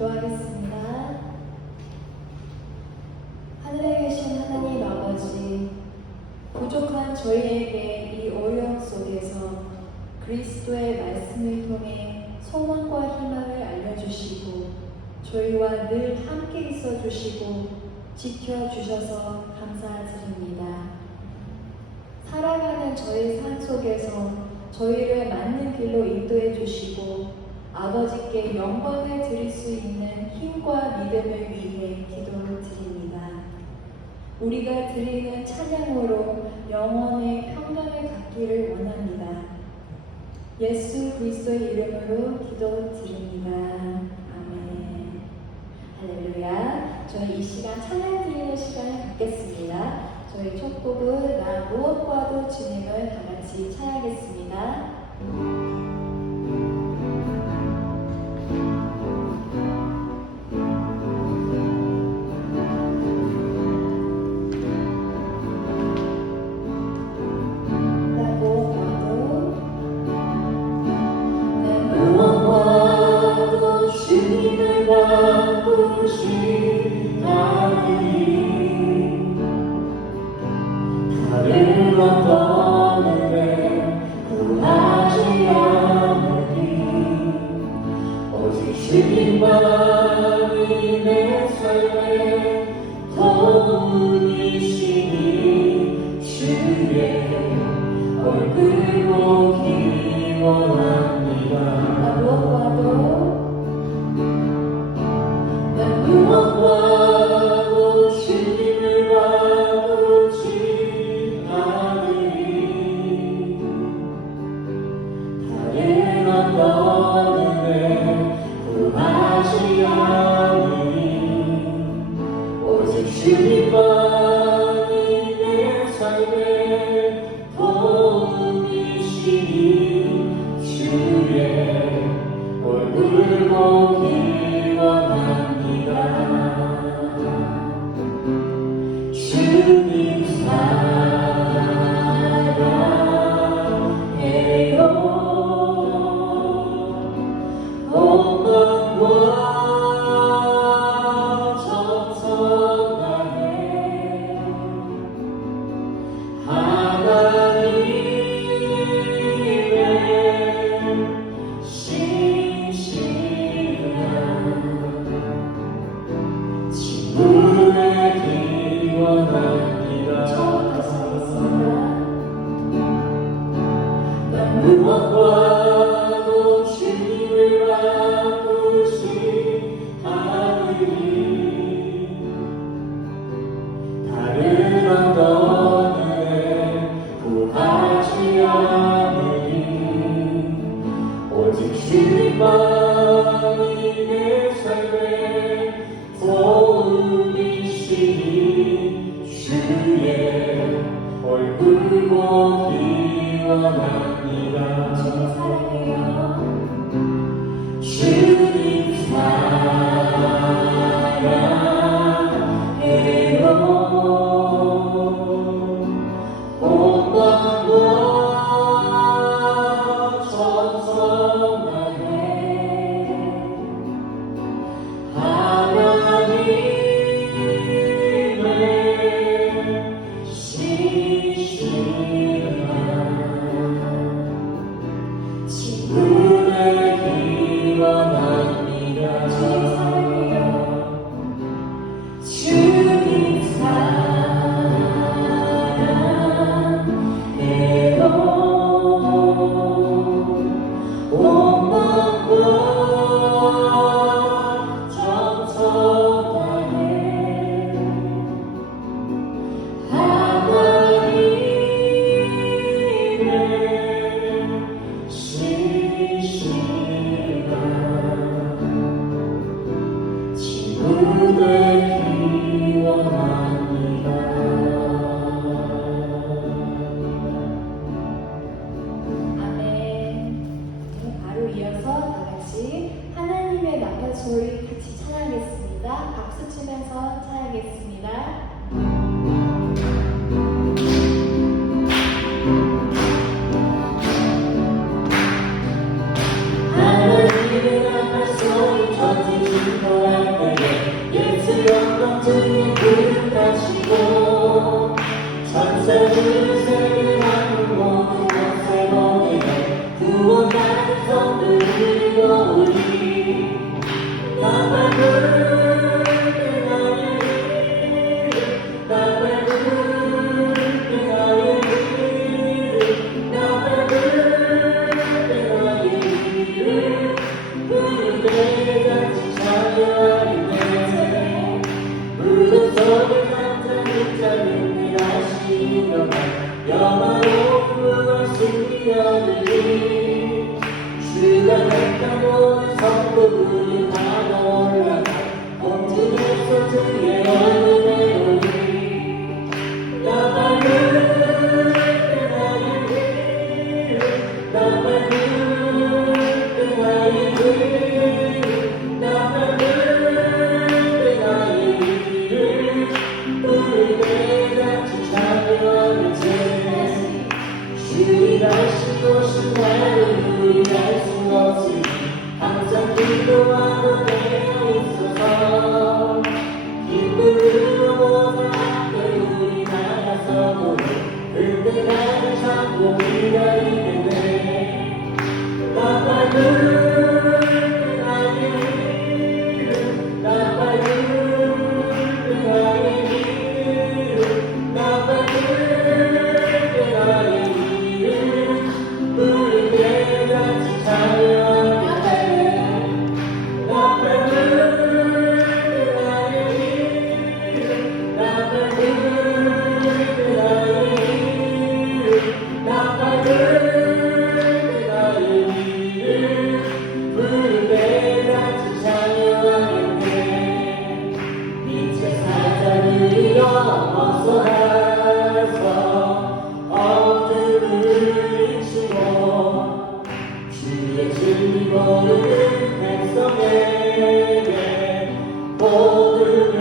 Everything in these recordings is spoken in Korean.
기도하겠습니다. 하늘에 계신 하나님 아버지, 부족한 저희에게 이 어려움 속에서 그리스도의 말씀을 통해 소망과 희망을 알려주시고 저희와 늘 함께 있어주시고 지켜주셔서 감사드립니다. 살아가는 저희 삶 속에서 저희를 맞는 길로 인도해 주시고 아버지께 영광을 드릴 수 있는 힘과 믿음을 위해 기도드립니다. 우리가 드리는 찬양으로 영혼의 평강을 갖기를 원합니다. 예수 그리스도의 이름으로 기도드립니다. 아멘. 할렐루야. 저희 이 시간 찬양 드리는 시간을 갖겠습니다. 저희 첫 곡은 나 무엇과도 주님을 다 같이 찬양하겠습니다. 주님만이 내 삶의 도움이시니 주의 얼굴 보기 원합니다. 난 무엇과도 주님을 바꾸지 않으리. 다른 어떤 은혜 구하지 않으니 오직 주님만이 내 삶의 도움이시니 주의 얼굴 보기 원합니다. 주님 사랑해요. 무엇과도 주님을 바꾸지 않으리. 다른 어떤 은혜 구하지 않으리. 오직 주님만이 내 삶의 도움이시니 주의 얼굴 보기 원합니다. 주님 사랑해요. 주님 사랑해요. 온 마음과 정성하네. 하나님의 신실한 친구를 기원합니다. 주님 사랑해요. 온 마음과 정성하네. 하나님의 신실한 친구 되기 원합니다. 아멘. 바로 이어서 다 같이 하나님의 남편 소리 같이 찬양하겠습니다. 박수 치면서 찬양하겠습니다. 하나님의 남편 소리 터지고 기도하고 되어 있어서 기쁨으로 모두 함께 우리 나가서 그때 나를 잡고 기다리겠네. 나 밝은 나의 이름, 나 밝은 나의 이름, 나 밝은 나의 이름 부를 때 같이 찬양하네. 나 밝은 나의 이름, 나 밝은 나의 이름, 나 밝은 나의 이름 부를 때 같이 찬양하겠네. 빛의 사자들이 넘어서 가서 어둠을 이치고 주의 진리 모르는 백성에게 복음을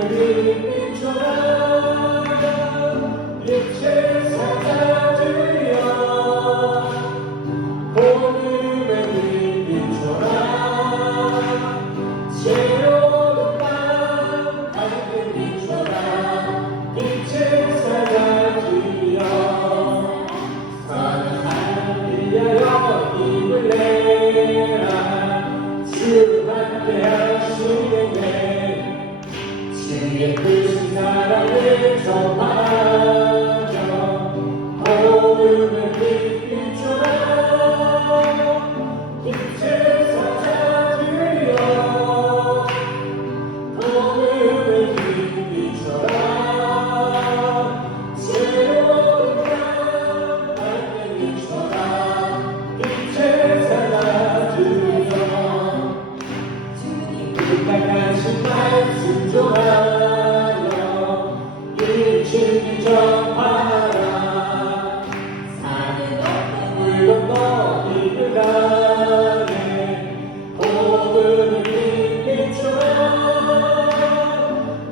비춰라. 빛의 사자들이여 복음을 비춰라. 새로운 밤 밝게 비춰라. 빛의 사자들이여 사랑을 위하여 힘을 내라. 주 함께 하시겠네. 주의 크신 사랑을 전하며 복음을 비춰라. 빛의 사자들이여 복음을 비춰라. 새로운 밤 밝게 비춰라. 빛의 사자들이여 주님 부탁하신 말씀 좋아요. 일주일 전하라. 산은 없고 물 건너 이들 가네. 복음을 비춰라.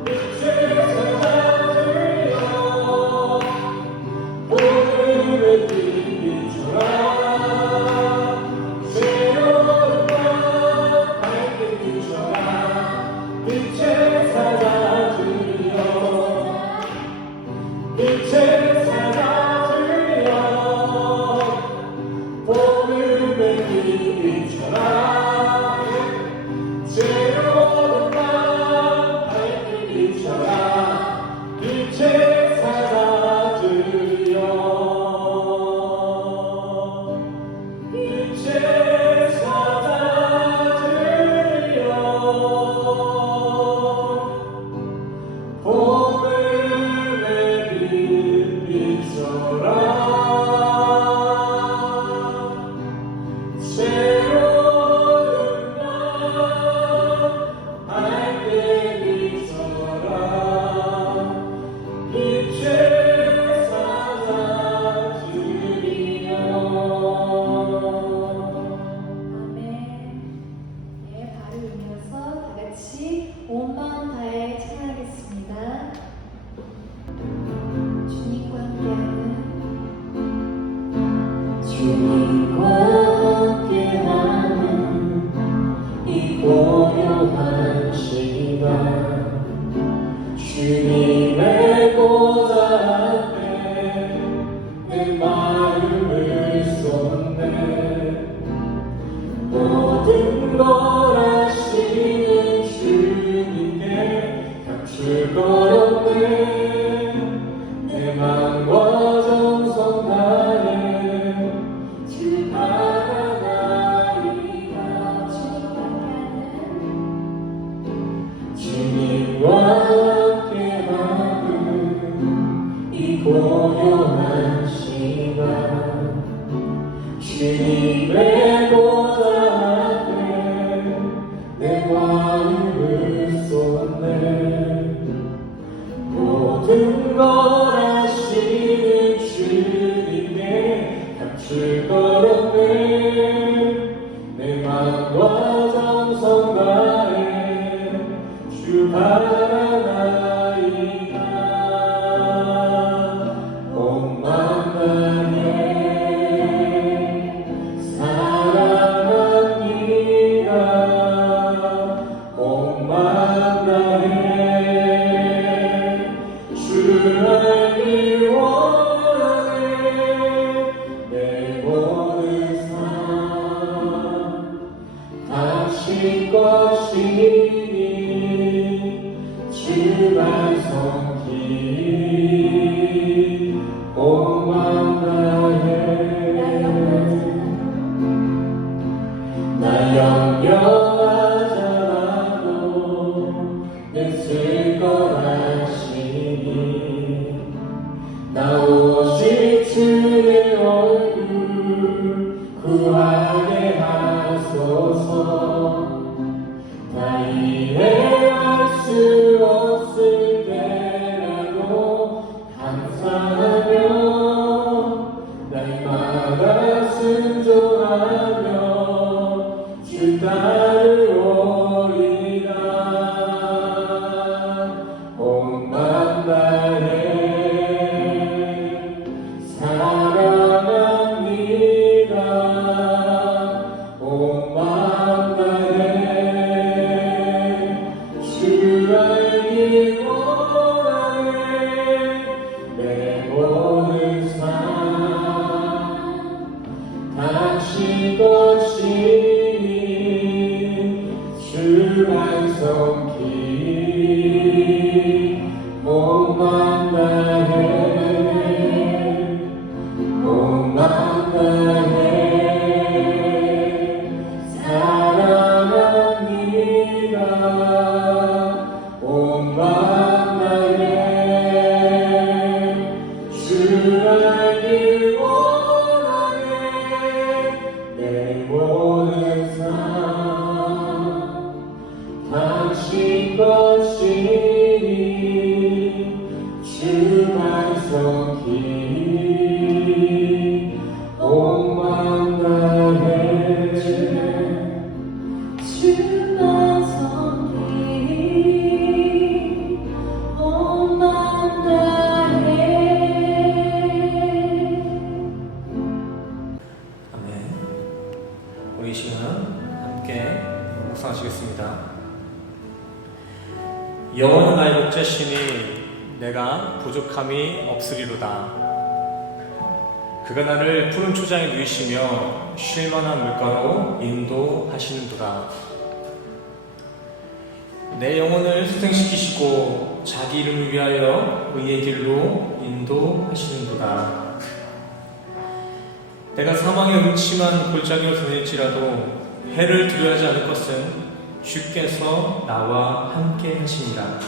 빛의 사자들이여 복음을 비춰라. 새로운 밤 밝게 비춰라. 빛의 사자들이여 빛의 사자들이여 복음을 비춰라. 새로운 밤 밝게 비춰라. 빛의 사자들이여 빛의 사자들이여 복음을 비춰라. 새로운 밤 밝게 비춰라. 빛의 사자들이여. 아멘. 네, 발을 올려서 다 같이 온 마음 다해 찬양하겠습니다. 주님과 함께하는 주님과 함께하는 이 고요한 시간 주님의 보좌 앞에 내 마음을 쏟네. 모든 걸 아시는 주님께 감출 것 없네. 내 마음과 정성 다해 주 바라나이다. 주님과 함께하는 이 고요한 시간 주님의 보좌 앞에 내 마음을 쏟네. 모든 걸 아시는 주님께 감출 것 없네. 내 마음과 정성 다해 주 바라나이다. 온 마음 다해 사랑합니다. 당신 것이니 주만 섬기 온맘 다해 나 영영하잖아도 내 쓸 거라시니 나 오직 주의 얼굴 구하게 하소서 다 이해할 수 없을 때라도 감사하며 날마다 순종하며 주 따르오리라 온맘 다해 사랑합니다 온맘 다해 주 알기 원하네 내 모든 삶 당신 것이니 주만 섬기 온맘 다해 온맘 다해 사랑합니다 온맘 다해 주 알기 원하네 내 모든 삶 당신 것이니 주만 섬기 온맘 다해 주만 섬기 온맘 다해. 아멘. 우리 이 시간 함께 묵상하시겠습니다. 여호와는 나의 목자시니 내가 부족함이 없으리로다. 그가 나를 푸른 초장에 누이시며 쉴 만한 물가로 인도하시는도다. 내 영혼을 소생시키시고 자기 이름을 위하여 의의 길로 인도하시는도다. 내가 사망의 음침한 골짜기로 다닐지라도 해를 두려워하지 않을 것은 주께서 나와 함께 하시니라.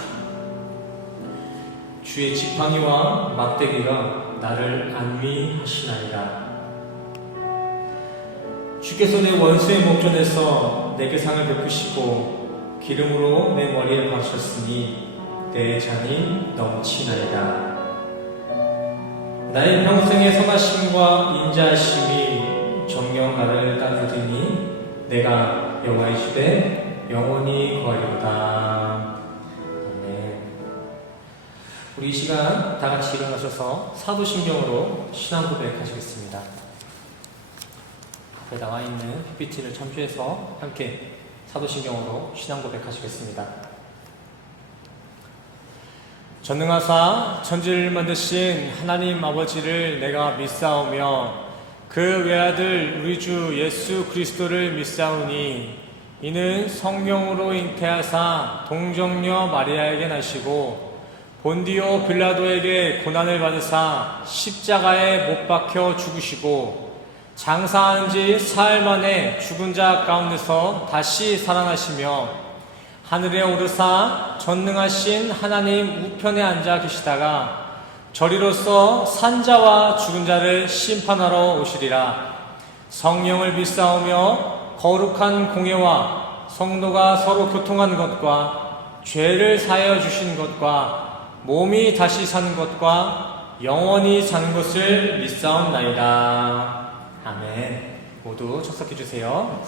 주의 지팡이와 막대기가 나를 안위하시나이다. 주께서 내 원수의 목전에서 내게 상을 베푸시고 기름으로 내 머리에 바르셨으니 내 잔이 넘치나이다. 나의 평생의 선하심과 인자하심이 정녕 나를 따르리니 내가 여호와의 집에 영원히 거하리로다. 아멘. 우리 이 시간 다 같이 일어나셔서 사도신경으로 신앙 고백하시겠습니다. 앞에 나와 있는 PPT를 참조해서 함께 사도신경으로 신앙 고백하시겠습니다. 전능하사 천지를 만드신 하나님 아버지를 내가 믿사오며 그 외아들 우리 주 예수 그리스도를 믿사오니 이는 성령으로 잉태하사 동정녀 마리아에게 나시고 본디오 빌라도에게 고난을 받으사 십자가에 못 박혀 죽으시고 장사한 지 사흘 만에 죽은 자 가운데서 다시 살아나시며 하늘에 오르사 전능하신 하나님 우편에 앉아 계시다가 저리로서 산자와 죽은 자를 심판하러 오시리라. 성령을 믿사오며 거룩한 공예와 성도가 서로 교통한 것과 죄를 사하여 주신 것과 몸이 다시 사는 것과 영원히 사는 것을 믿사옵나이다. 아멘. 모두 접속해 주세요.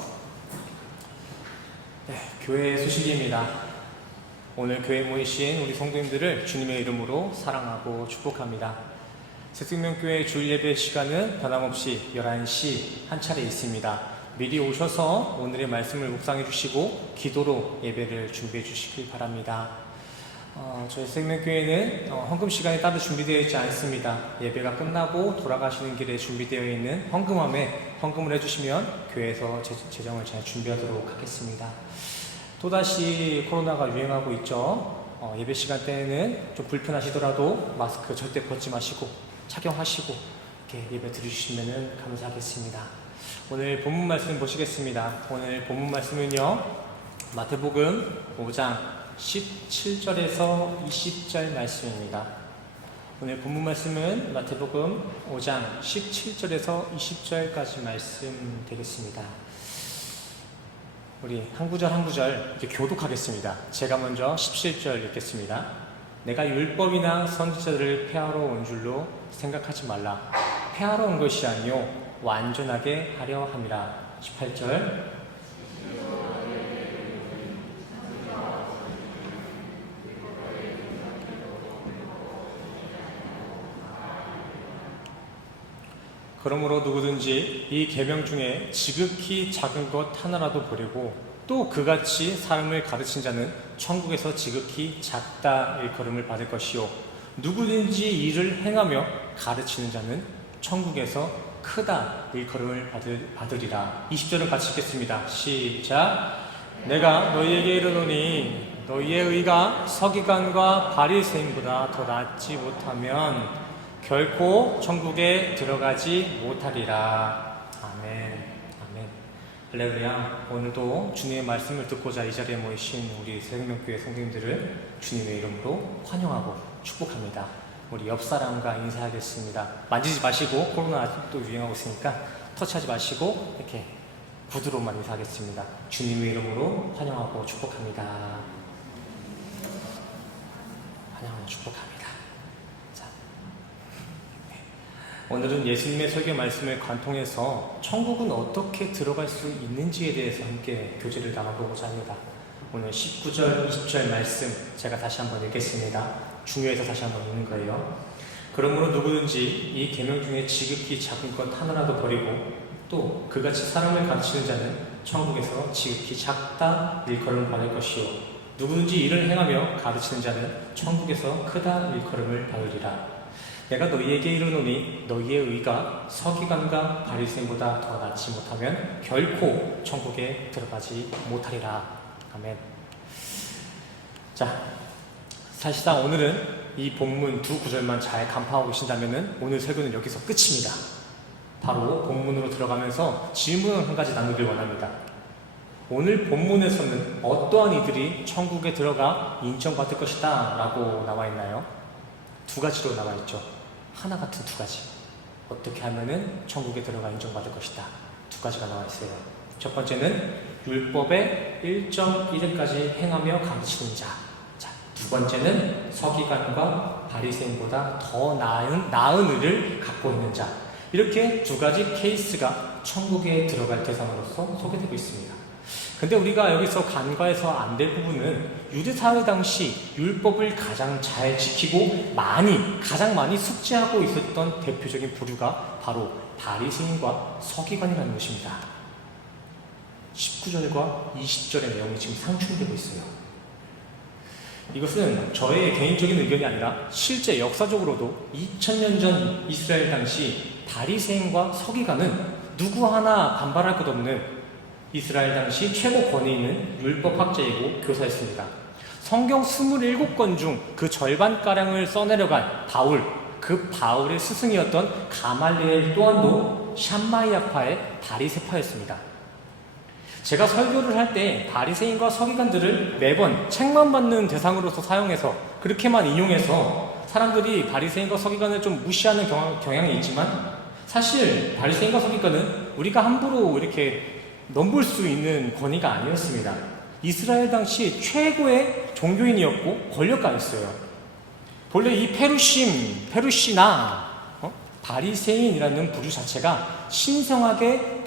네, 교회의 소식입니다. 오늘 교회에 모이신 우리 성도님들을 주님의 이름으로 사랑하고 축복합니다. 새생명교회 주일 예배 시간은 변함없이 11시 한 차례 있습니다. 미리 오셔서 오늘의 말씀을 묵상해 주시고 기도로 예배를 준비해 주시길 바랍니다. 저희 생명교회는 헌금 시간이 따로 준비되어 있지 않습니다. 예배가 끝나고 돌아가시는 길에 준비되어 있는 헌금함에 헌금을 해주시면 교회에서 재정을 잘 준비하도록 하겠습니다. 또다시 코로나가 유행하고 있죠. 예배 시간 때에는 좀 불편하시더라도 마스크 절대 벗지 마시고 착용하시고 이렇게 예배 드리시면 감사하겠습니다. 오늘 본문 말씀 보시겠습니다. 오늘 본문 말씀은요, 마태복음 5장 17절에서 20절 말씀입니다. 오늘 본문 말씀은 마태복음 5장 17절에서 20절까지 말씀 되겠습니다. 우리 한 구절 한 구절 이렇게 교독하겠습니다. 제가 먼저 17절 읽겠습니다. 내가 율법이나 선지자들을 폐하러 온 줄로 생각하지 말라. 폐하러 온 것이 아니요 완전하게 하려 함이라. 18절 그러므로 누구든지 이 계명 중에 지극히 작은 것 하나라도 버리고 또 그같이 사람을 가르친 자는 천국에서 지극히 작다 일컬음을 받을 것이요 누구든지 이를 행하며 가르치는 자는 천국에서 크다 일컬음을 받으리라. 20절을 같이 읽겠습니다. 시작. 내가 너희에게 이르노니 너희의 의가 서기관과 바리새인보다 더 낫지 못하면 결코 천국에 들어가지 못하리라. 아멘. 아멘. 할렐루야. 오늘도 주님의 말씀을 듣고자 이 자리에 모이신 우리 생명교회 성도님들을 주님의 이름으로 환영하고 축복합니다. 우리 옆 사람과 인사하겠습니다. 만지지 마시고, 코로나 아직도 유행하고 있으니까 터치하지 마시고 이렇게 구두로만 인사하겠습니다. 주님의 이름으로 환영하고 축복합니다. 환영하고 축복합니다. 오늘은 예수님의 설교 말씀을 관통해서 천국은 어떻게 들어갈 수 있는지에 대해서 함께 교제를 나눠보고자 합니다. 오늘 19절, 20절 말씀 제가 다시 한번 읽겠습니다. 중요해서 다시 한번 읽는 거예요. 그러므로 누구든지 이 계명 중에 지극히 작은 것 하나라도 버리고 또 그같이 사람을 가르치는 자는 천국에서 지극히 작다 일컬음을 받을 것이요 누구든지 이를 행하며 가르치는 자는 천국에서 크다 일컬음을 받으리라. 내가 너희에게 이르노니 너희의 의가 서기관과 바리새인보다 더 낫지 못하면 결코 천국에 들어가지 못하리라. 아멘. 자, 사실상 오늘은 이 본문 두 구절만 잘 간파하고 계신다면 오늘 설교는 여기서 끝입니다. 바로 본문으로 들어가면서 질문을 한 가지 나누길 원합니다. 오늘 본문에서는 어떠한 이들이 천국에 들어가 인정받을 것이다 라고 나와 있나요? 두 가지로 나와 있죠. 하나 같은 두 가지. 어떻게 하면은 천국에 들어가 인정받을 것이다. 두 가지가 나와 있어요. 첫 번째는 율법의 1.1까지 행하며 가르치는 자. 자, 두 번째는 서기관과 바리새인보다 더 나은 의를 갖고 있는 자. 이렇게 두 가지 케이스가 천국에 들어갈 대상으로서 소개되고 있습니다. 근데 우리가 여기서 간과해서 안 될 부분은 유대사회 당시 율법을 가장 잘 지키고 가장 많이 숙지하고 있었던 대표적인 부류가 바로 바리새인과 서기관이라는 것입니다. 19절과 20절의 내용이 지금 상충되고 있어요. 이것은 저의 개인적인 의견이 아니라 실제 역사적으로도 2000년 전 이스라엘 당시 바리새인과 서기관은 누구 하나 반발할 것 없는 이스라엘 당시 최고 권위 있는 율법학자이고 교사였습니다. 성경 27권 중 그 절반가량을 써내려간 바울, 그 바울의 스승이었던 가말리엘 또한도 샴마이아파의 바리새파였습니다. 제가 설교를 할 때 바리새인과 서기관들을 매번 책만 받는 대상으로서 사용해서 그렇게만 인용해서 사람들이 바리새인과 서기관을 좀 무시하는 경향이 있지만 사실 바리새인과 서기관은 우리가 함부로 이렇게 넘볼 수 있는 권위가 아니었습니다. 이스라엘 당시 최고의 종교인이었고 권력가였어요. 본래 이 페루시나 바리새인이라는 부류 자체가 신성하게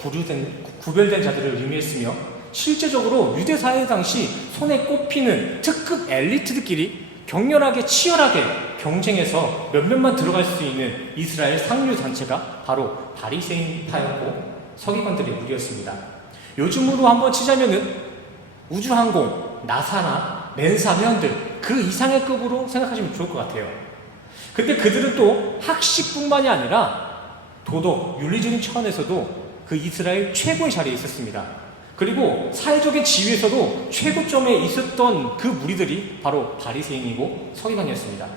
구별된 자들을 의미했으며 실제적으로 유대사회 당시 손에 꼽히는 특급 엘리트들끼리 격렬하게 치열하게 경쟁해서 몇몇만 들어갈 수 있는 이스라엘 상류 단체가 바로 바리새인파였고 서기관들의 무리였습니다. 요즘으로 한번 치자면은 우주항공, 나사나 멘사회원들 그 이상의 급으로 생각하시면 좋을 것 같아요. 근데 그들은 또 학식뿐만이 아니라 도덕, 윤리적인 차원에서도 그 이스라엘 최고의 자리에 있었습니다. 그리고 사회적인 지위에서도 최고점에 있었던 그 무리들이 바로 바리새인이고 서기관이었습니다.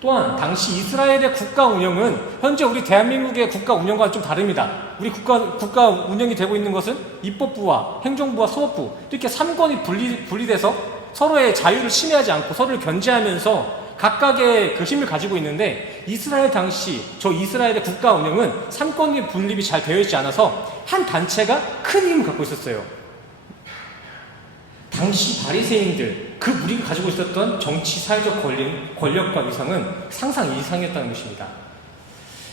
또한 당시 이스라엘의 국가 운영은 현재 우리 대한민국의 국가 운영과는 좀 다릅니다. 우리 국가 운영이 되고 있는 것은 입법부와 행정부와 사법부 이렇게 3권이 분리돼서 서로의 자유를 침해하지 않고 서로를 견제하면서 각각의 그 힘을 가지고 있는데, 이스라엘 당시 저 이스라엘의 국가 운영은 3권이 분립이 잘 되어 있지 않아서 한 단체가 큰 힘을 갖고 있었어요. 당시 바리새인들 그 무리가 가지고 있었던 정치 사회적 권력과 위상은 상상 이상이었다는 것입니다.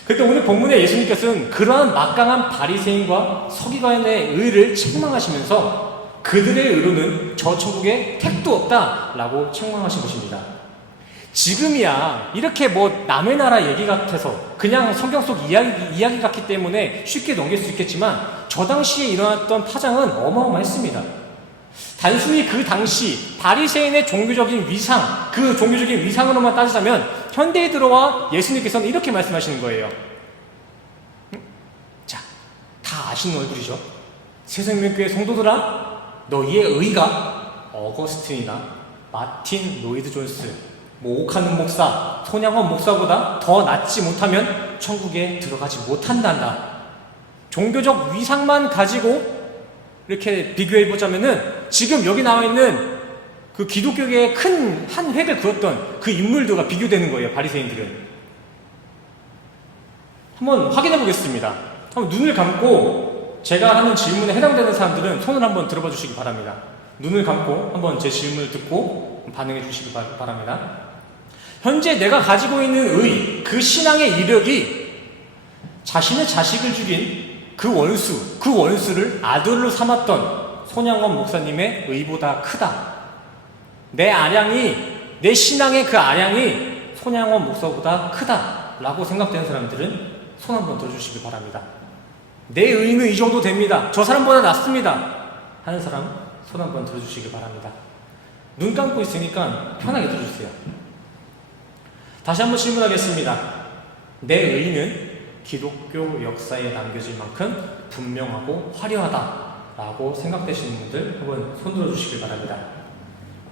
그런데 오늘 본문에 예수님께서는 그러한 막강한 바리새인과 서기관의 의를 책망하시면서 그들의 의로는 저 천국에 택도 없다라고 책망하신 것입니다. 지금이야 이렇게 뭐 남의 나라 얘기 같아서 그냥 성경 속 이야기 같기 때문에 쉽게 넘길 수 있겠지만, 저 당시에 일어났던 파장은 어마어마했습니다. 단순히 그 당시 바리새인의 종교적인 위상, 그 종교적인 위상으로만 따지자면 현대에 들어와 예수님께서는 이렇게 말씀하시는 거예요. 자, 다 아시는 얼굴이죠. 새생명교회 성도들아, 너희의 의가 어거스틴이나 마틴 로이드 존스, 오카는 목사, 손양원 목사보다 더 낫지 못하면 천국에 들어가지 못한단다. 종교적 위상만 가지고 이렇게 비교해보자면은 지금 여기 나와 있는 그 기독교계의 큰 한 획을 그었던 그 인물들과 비교되는 거예요, 바리새인들은. 한번 확인해 보겠습니다. 한번 눈을 감고 제가 하는 질문에 해당되는 사람들은 손을 한번 들어봐 주시기 바랍니다. 눈을 감고 한번 제 질문을 듣고 반응해 주시기 바랍니다. 현재 내가 가지고 있는 의, 그 신앙의 이력이 자신의 자식을 죽인 그 원수를 아들로 삼았던 손양원 목사님의 의보다 크다. 내 신앙의 그 아량이 손양원 목사보다 크다라고 생각되는 사람들은 손 한번 들어주시기 바랍니다. 내 의는 이 정도 됩니다. 저 사람보다 낫습니다. 하는 사람 손 한번 들어주시기 바랍니다. 눈 감고 있으니까 편하게 들어주세요. 다시 한번 질문하겠습니다. 내 의는 기독교 역사에 남겨질 만큼 분명하고 화려하다라고 생각되시는 분들 한번 손 들어주시길 바랍니다.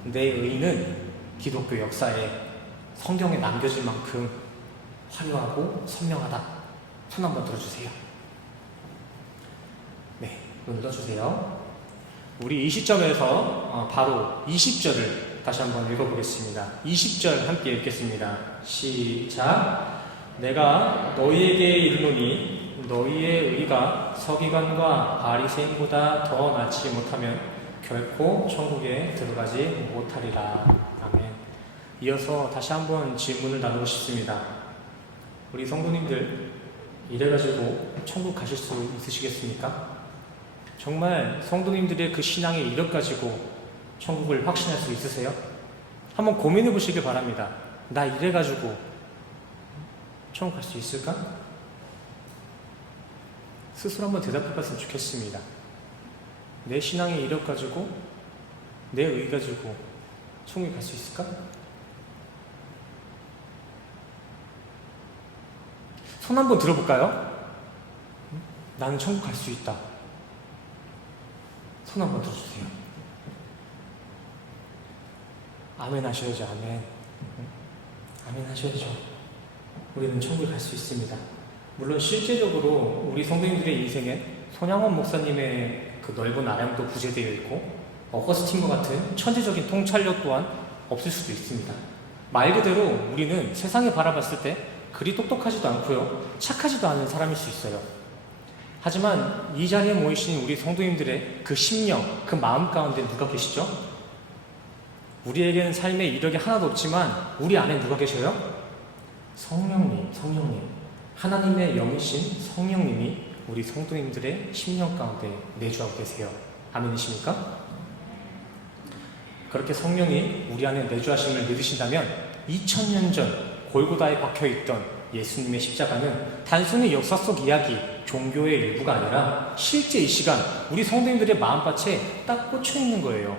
내 의는 기독교 역사에, 성경에 남겨질 만큼 화려하고 선명하다. 손 한번 들어주세요. 네, 눈 떠주세요. 우리 이 시점에서 바로 20절을 다시 한번 읽어보겠습니다. 20절 함께 읽겠습니다. 시작. 내가 너희에게 이르노니 너희의 의가 서기관과 바리새인보다 더 낫지 못하면 결코 천국에 들어가지 못하리라. 아멘. 이어서 다시 한번 질문을 나누고 싶습니다. 우리 성도님들, 이래가지고 천국 가실 수 있으시겠습니까? 정말 성도님들의 그 신앙의 이력 가지고 천국을 확신할 수 있으세요? 한번 고민해 보시길 바랍니다. 나 이래가지고 천국 갈 수 있을까? 스스로 한번 대답해 봤으면 좋겠습니다. 내 신앙의 이력 가지고, 내 의 가지고 천국에 갈 수 있을까? 손 한번 들어볼까요? 나는 천국 갈 수 있다. 손 한번 들어주세요. 아멘 하셔야죠. 아멘. 아멘 하셔야죠. 우리는 천국에 갈 수 있습니다. 물론 실제적으로 우리 성도님들의 인생에 손양원 목사님의 그 넓은 아량도 부재되어 있고 어거스틴과 같은 천재적인 통찰력 또한 없을 수도 있습니다. 말 그대로 우리는 세상에 바라봤을 때 그리 똑똑하지도 않고요, 착하지도 않은 사람일 수 있어요. 하지만 이 자리에 모이신 우리 성도님들의 그 심령, 그 마음 가운데 누가 계시죠? 우리에게는 삶의 이력이 하나도 없지만 우리 안에 누가 계셔요? 성령님. 하나님의 영이신 성령님이 우리 성도님들의 심령 가운데 내주하고 계세요. 아멘이십니까? 그렇게 성령이 우리 안에 내주하심을 믿으신다면 2000년 전 골고다에 박혀있던 예수님의 십자가는 단순히 역사 속 이야기, 종교의 일부가 아니라 실제 이 시간 우리 성도님들의 마음밭에 딱 꽂혀있는 거예요.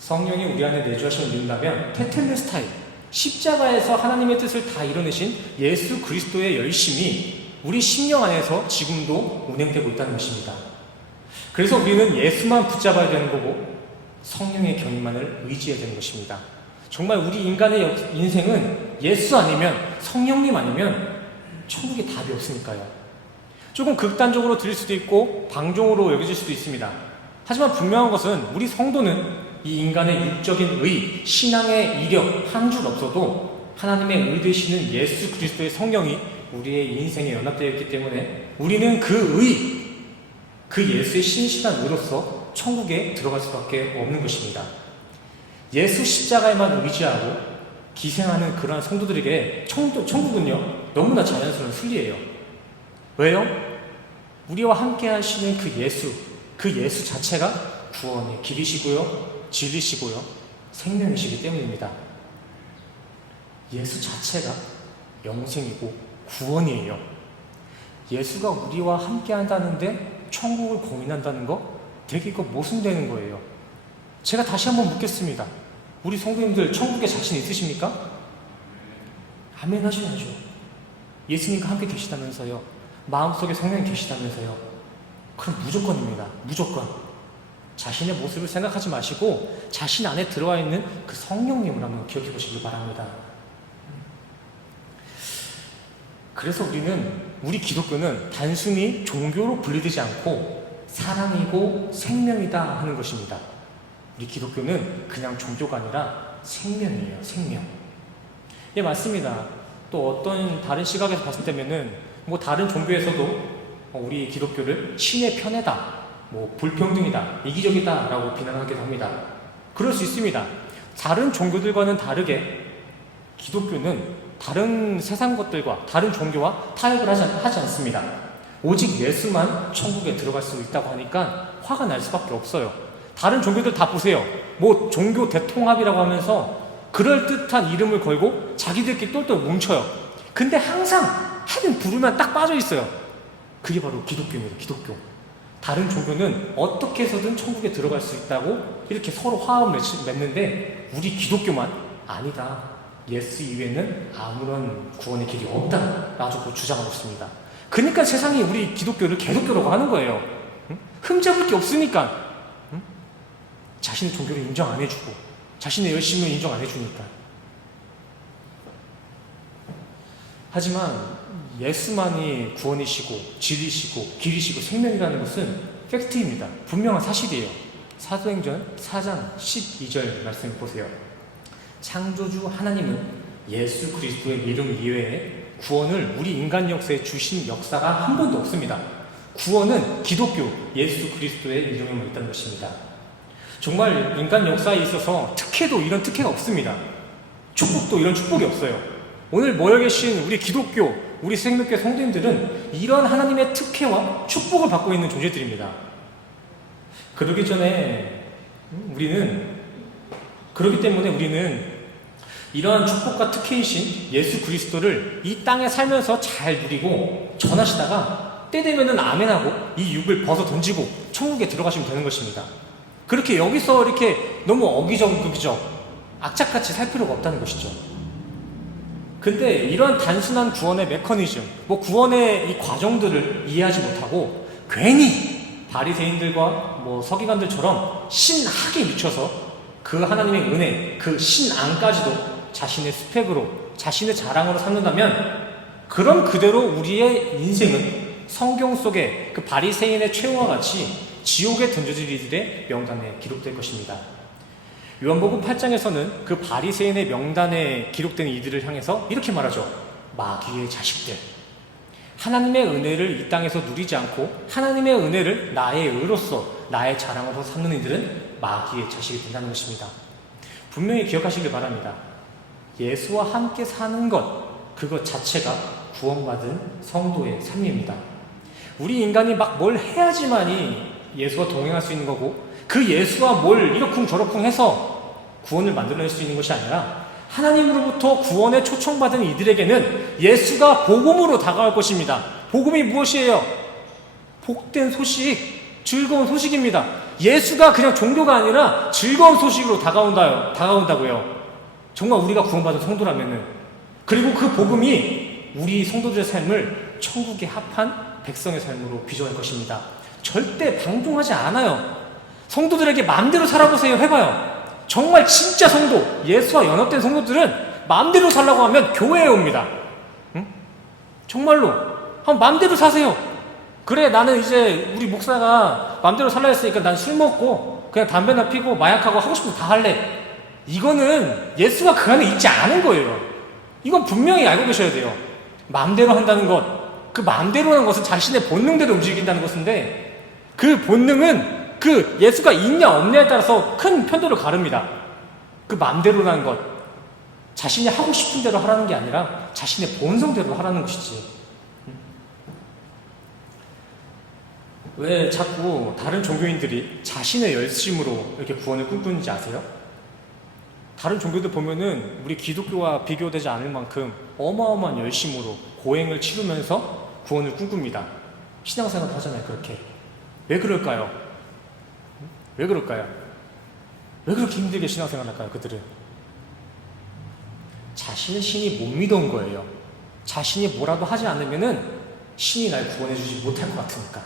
성령이 우리 안에 내주하심을 믿는다면 테텔레스타이, 십자가에서 하나님의 뜻을 다 이뤄내신 예수 그리스도의 열심이 우리 심령 안에서 지금도 운행되고 있다는 것입니다. 그래서 우리는 예수만 붙잡아야 되는 거고 성령의 경륜만을 의지해야 되는 것입니다. 정말 우리 인간의 인생은 예수 아니면, 성령님 아니면 천국에 답이 없으니까요. 조금 극단적으로 들릴 수도 있고 방종으로 여겨질 수도 있습니다. 하지만 분명한 것은 우리 성도는 이 인간의 육적인 의, 신앙의 이력 한 줄 없어도 하나님의 의 되시는 예수 그리스도의 성령이 우리의 인생에 연합되어 있기 때문에 우리는 그 예수의 신실한 의로서 천국에 들어갈 수밖에 없는 것입니다. 예수 십자가에만 의지하고 기생하는 그러한 성도들에게 천국은요 너무나 자연스러운 순리예요. 왜요? 우리와 함께 하시는 그 예수 자체가 구원의 길이시고요, 진리시고요, 생명이시기 때문입니다. 예수 자체가 영생이고 구원이에요. 예수가 우리와 함께 한다는데 천국을 고민한다는 거 되게 이거 모순되는 거예요. 제가 다시 한번 묻겠습니다. 우리 성도님들 천국에 자신 있으십니까? 아멘 하셔야죠. 예수님과 함께 계시다면서요, 마음속에 성령이 계시다면서요. 그럼 무조건입니다. 무조건. 자신의 모습을 생각하지 마시고 자신 안에 들어와 있는 그 성령님을 한번 기억해 보시길 바랍니다. 그래서 우리 기독교는 단순히 종교로 분리되지 않고 사랑이고 생명이다 하는 것입니다. 우리 기독교는 그냥 종교가 아니라 생명이에요. 생명. 예, 맞습니다. 또 어떤 다른 시각에서 봤을 때면은 다른 종교에서도 우리 기독교를 신의 편애다, 불평등이다, 이기적이다 라고 비난하기도 합니다. 그럴 수 있습니다. 다른 종교들과는 다르게 기독교는 다른 세상 것들과 다른 종교와 타협을 하지 않습니다. 오직 예수만 천국에 들어갈 수 있다고 하니까 화가 날 수밖에 없어요. 다른 종교들 다 보세요. 종교 대통합이라고 하면서 그럴듯한 이름을 걸고 자기들끼리 똘똘 뭉쳐요. 근데 항상 하는 부르면 딱 빠져 있어요. 그게 바로 기독교입니다. 기독교. 다른 종교는 어떻게 해서든 천국에 들어갈 수 있다고 이렇게 서로 화합을 맺는데 우리 기독교만 아니다. 예수 이외에는 아무런 구원의 길이 없다 라고 주장하고 있습니다. 그러니까 세상이 우리 기독교를 개독교라고 하는 거예요. 흠잡을 게 없으니까. 자신의 종교를 인정 안 해주고 자신의 열심을 인정 안 해주니까. 하지만 예수만이 구원이시고 진리시고 길이시고 생명이라는 것은 팩트입니다. 분명한 사실이에요. 사도행전 4장 12절 말씀 보세요. 창조주 하나님은 예수 그리스도의 이름 이외에 구원을 우리 인간 역사에 주신 역사가 한 번도 없습니다. 구원은 기독교 예수 그리스도의 이름에만 있다는 것입니다. 정말 인간 역사에 있어서 특혜도 이런 특혜가 없습니다. 축복도 이런 축복이 없어요. 오늘 모여 계신 우리 기독교, 우리 생명교회 성도님들은 이런 하나님의 특혜와 축복을 받고 있는 존재들입니다. 그러기 때문에 우리는 이러한 축복과 특혜이신 예수 그리스도를 이 땅에 살면서 잘 누리고 전하시다가 때 되면은 아멘하고 이 육을 벗어 던지고 천국에 들어가시면 되는 것입니다. 그렇게 여기서 이렇게 너무 어기적어기적 악착같이 살 필요가 없다는 것이죠. 근데 이러한 단순한 구원의 메커니즘, 구원의 이 과정들을 이해하지 못하고 괜히 바리새인들과 서기관들처럼 신학에 미쳐서 그 하나님의 은혜, 그 신앙까지도 자신의 스펙으로, 자신의 자랑으로 삼는다면 그럼 그대로 우리의 인생은 성경 속의 그 바리새인의 최후와 같이 지옥에 던져질 이들의 명단에 기록될 것입니다. 요한복음 8장에서는 그 바리새인의 명단에 기록된 이들을 향해서 이렇게 말하죠. 마귀의 자식들. 하나님의 은혜를 이 땅에서 누리지 않고 하나님의 은혜를 나의 의로서, 나의 자랑으로 삼는 이들은 마귀의 자식이 된다는 것입니다. 분명히 기억하시길 바랍니다. 예수와 함께 사는 것, 그것 자체가 구원받은 성도의 삶입니다. 우리 인간이 뭘 해야지만이 예수와 동행할 수 있는 거고, 그 예수와 뭘 이러쿵저러쿵 해서 구원을 만들어낼 수 있는 것이 아니라 하나님으로부터 구원에 초청받은 이들에게는 예수가 복음으로 다가올 것입니다. 복음이 무엇이에요? 복된 소식, 즐거운 소식입니다. 예수가 그냥 종교가 아니라 즐거운 소식으로 다가온다고요. 정말 우리가 구원받은 성도라면은. 그리고 그 복음이 우리 성도들의 삶을 천국에 합한 백성의 삶으로 빚어갈 것입니다. 절대 방종하지 않아요. 성도들에게 마음대로 살아보세요 해봐요. 정말 진짜 성도, 예수와 연합된 성도들은 마음대로 살라고 하면 교회에 옵니다. 응? 정말로 한번 마음대로 사세요. 그래, 나는 이제 우리 목사가 마음대로 살라 했으니까 난 술 먹고 그냥 담배나 피고 마약하고 하고 싶은 거 다 할래. 이거는 예수가 그 안에 있지 않은 거예요. 이건 분명히 알고 계셔야 돼요. 마음대로 한다는 것, 그 마음대로 하는 것은 자신의 본능대로 움직인다는 것인데, 그 본능은 그 예수가 있냐 없냐에 따라서 큰 편도를 가릅니다. 그 마음대로라는 것, 자신이 하고 싶은 대로 하라는 게 아니라 자신의 본성대로 하라는 것이지. 왜 자꾸 다른 종교인들이 자신의 열심으로 이렇게 구원을 꿈꾸는지 아세요? 다른 종교들 보면은 우리 기독교와 비교되지 않을 만큼 어마어마한 열심으로 고행을 치르면서 구원을 꿈꿉니다. 신앙생활 하잖아요, 그렇게. 왜 그럴까요? 왜 그럴까요? 왜 그렇게 힘들게 신앙생활 할까요, 그들은? 자신의 신이 못 믿어온 거예요. 자신이 뭐라도 하지 않으면은 신이 날 구원해주지 못할 것 같으니까.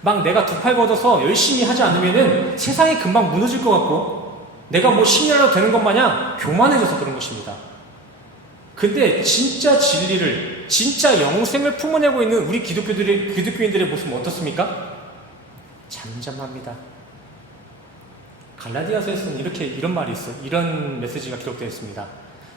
막 내가 두 팔 걷어서 열심히 하지 않으면은 세상이 금방 무너질 것 같고, 내가 뭐 신이라도 되는 것 마냥 교만해져서 그런 것입니다. 근데 진짜 진리를, 진짜 영생을 품어내고 있는 우리 기독교인들의 모습은 어떻습니까? 잠잠합니다. 갈라디아서에서는 이런 말이 있어요. 이런 메시지가 기록되어 있습니다.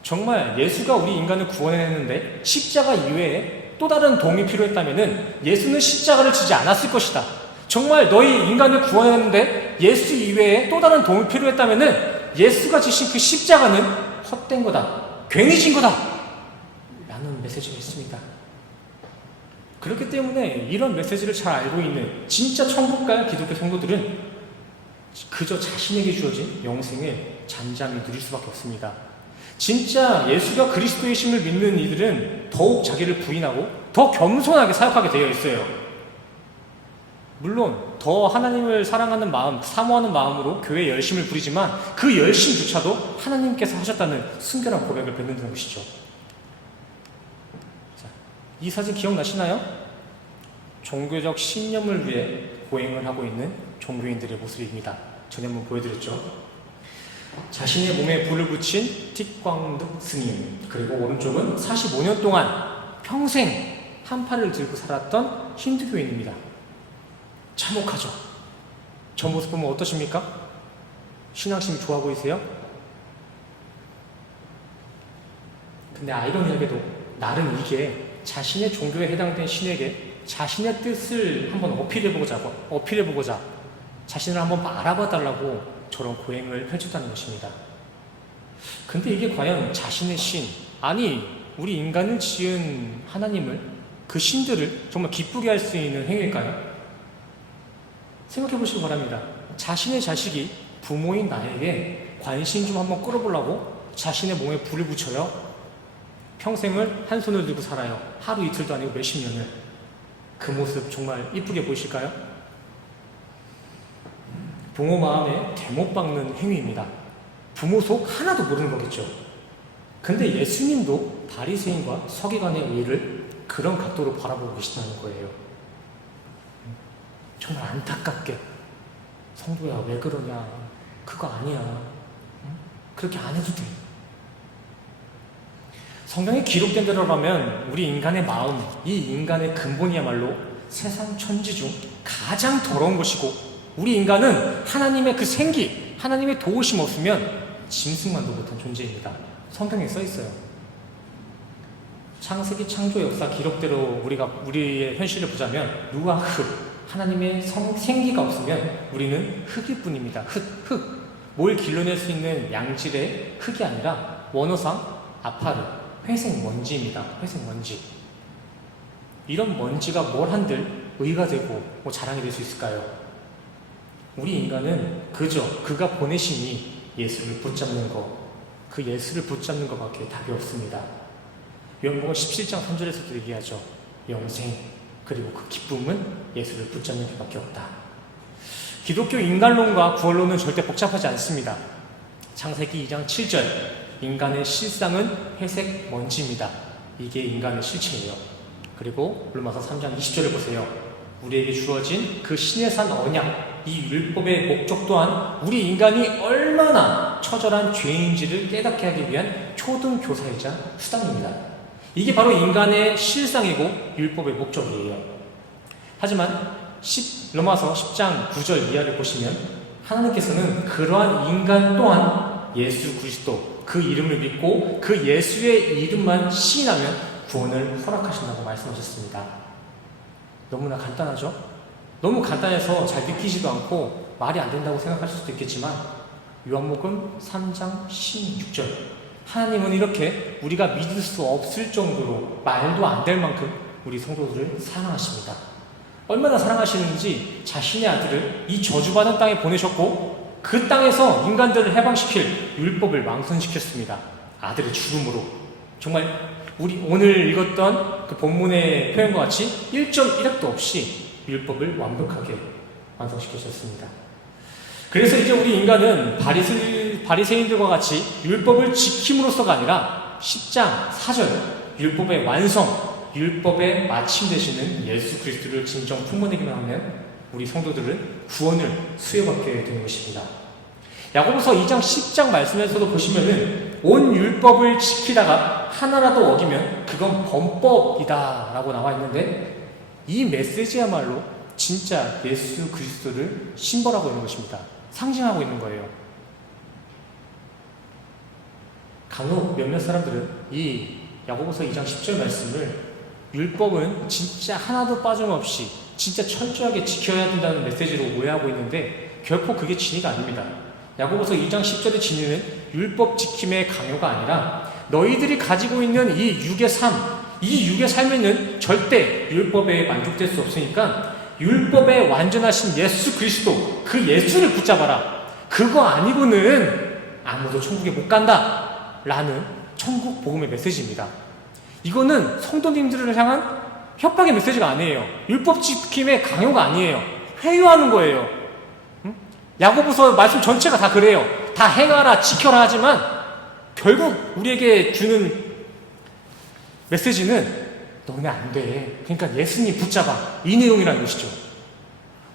정말 예수가 우리 인간을 구원해냈는데 십자가 이외에 또 다른 도움이 필요했다면 예수는 십자가를 지지 않았을 것이다. 정말 너희 인간을 구원했는데 예수 이외에 또 다른 도움이 필요했다면 예수가 지신 그 십자가는 헛된 거다, 괜히 진 거다 라는 메시지가 있습니다. 그렇기 때문에 이런 메시지를 잘 알고 있는 진짜 천국갈 기독교 성도들은 그저 자신에게 주어진 영생을 잠잠히 누릴 수밖에 없습니다. 진짜 예수가 그리스도이심을 믿는 이들은 더욱 자기를 부인하고 더 겸손하게 사역하게 되어 있어요. 물론 더 하나님을 사랑하는 마음, 사모하는 마음으로 교회에 열심을 부리지만 그 열심조차도 하나님께서 하셨다는 순결한 고백을 뱉는다는 것이죠. 자, 이 사진 기억나시나요? 종교적 신념을 위해 고행을 하고 있는 종교인들의 모습입니다. 전에 한번 보여드렸죠. 자신의 몸에 불을 붙인 틱광득 스님, 그리고 오른쪽은 45년 동안 평생 한 팔을 들고 살았던 힌두교인입니다. 참혹하죠? 저 모습 보면 어떠십니까? 신앙심이 좋아 보이세요? 근데 아이러니하게도 나름 이게 자신의 종교에 해당된 신에게 자신의 뜻을 한번 어필해보고자 자신을 한번 알아봐달라고 저런 고행을 펼쳤다는 것입니다. 근데 이게 과연 자신의 신, 아니 우리 인간을 지은 하나님을, 그 신들을 정말 기쁘게 할 수 있는 행위일까요? 생각해 보시기 바랍니다. 자신의 자식이 부모인 나에게 관심 좀 한번 끌어보려고 자신의 몸에 불을 붙여요. 평생을 한 손을 들고 살아요. 하루 이틀도 아니고 몇십 년을. 그 모습 정말 이쁘게 보이실까요? 부모 마음에 대못 박는 행위입니다. 부모 속 하나도 모르는 거겠죠. 근데 예수님도 바리새인과 서기관의 의를 그런 각도로 바라보고 계시다는 거예요. 정말 안타깝게, 성도야 왜 그러냐, 그거 아니야, 그렇게 안 해도 돼. 성경에 기록된 대로라면 우리 인간의 마음, 이 인간의 근본이야말로 세상 천지 중 가장 더러운 것이고, 우리 인간은 하나님의 그 생기, 하나님의 도우심 없으면 짐승만도 못한 존재입니다. 성경에 써 있어요. 창세기 창조 역사 기록대로 우리의 현실을 보자면 루아흐, 하나님의 생기가 없으면 우리는 흙일 뿐입니다. 흙. 뭘 길러낼 수 있는 양질의 흙이 아니라 원어상 아파르, 회색 먼지입니다. 회색 먼지. 이런 먼지가 뭘 한들 의가 되고 뭐 자랑이 될 수 있을까요? 우리 인간은 그저 그가 보내시니 예수를 붙잡는 것, 그 예수를 붙잡는 것밖에 답이 없습니다. 요한복음 17장 3절에서도 얘기하죠. 영생, 그리고 그 기쁨은 예수를 붙잡는 것밖에 없다. 기독교 인간론과 구원론은 절대 복잡하지 않습니다. 창세기 2장 7절, 인간의 실상은 회색 먼지입니다. 이게 인간의 실체예요. 그리고 로마서 3장 20절을 보세요. 우리에게 주어진 그 신의 산 언약, 이 율법의 목적 또한 우리 인간이 얼마나 처절한 죄인지를 깨닫게 하기 위한 초등교사이자 수단입니다. 이게 바로 인간의 실상이고 율법의 목적이에요. 하지만 로마서 10장 9절 이하를 보시면 하나님께서는 그러한 인간 또한 예수 그리스도 그 이름을 믿고 그 예수의 이름만 시인하면 구원을 허락하신다고 말씀하셨습니다. 너무나 간단하죠? 너무 간단해서 잘 느끼지도 않고 말이 안 된다고 생각하실 수도 있겠지만 요한복음 3장 16절, 하나님은 이렇게 우리가 믿을 수 없을 정도로 말도 안 될 만큼 우리 성도들을 사랑하십니다. 얼마나 사랑하시는지 자신의 아들을 이 저주받은 땅에 보내셨고 그 땅에서 인간들을 해방시킬 율법을 망선시켰습니다. 아들의 죽음으로. 정말 우리 오늘 읽었던 그 본문의 표현과 같이 1.1획도 없이 율법을 완벽하게 완성시키셨습니다. 그래서 이제 우리 인간은 바리새인들과 같이 율법을 지킴으로써가 아니라 10장 4절 율법의 완성, 율법의 마침 되시는 예수 그리스도를 진정 품어내기만 하면 우리 성도들은 구원을 수여받게 되는 것입니다. 야고보서 2장 10장 말씀에서도 보시면은 온 율법을 지키다가 하나라도 어기면 그건 범법이다 라고 나와 있는데, 이 메시지야말로 진짜 예수 그리스도를 심벌하고 있는 것입니다. 상징하고 있는 거예요. 간혹 몇몇 사람들은 이 야고보서 2장 10절 말씀을 율법은 진짜 하나도 빠짐없이 진짜 철저하게 지켜야 된다는 메시지로 오해하고 있는데 결코 그게 진리가 아닙니다. 야고보서 2장 10절의 진리는 율법 지킴의 강요가 아니라 너희들이 가지고 있는 이 육의 삶, 이 육의 삶에는 절대 율법에 만족될 수 없으니까 율법에 완전하신 예수 그리스도, 그 예수를 붙잡아라. 그거 아니고는 아무도 천국에 못 간다 라는 천국 복음의 메시지입니다. 이거는 성도님들을 향한 협박의 메시지가 아니에요. 율법 지킴의 강요가 아니에요. 회유하는 거예요. 야고보서 말씀 전체가 다 그래요. 다 행하라, 지켜라 하지만 결국 우리에게 주는 메시지는 너네 안 돼. 그러니까 예수님 붙잡아. 이 내용이라는 것이죠.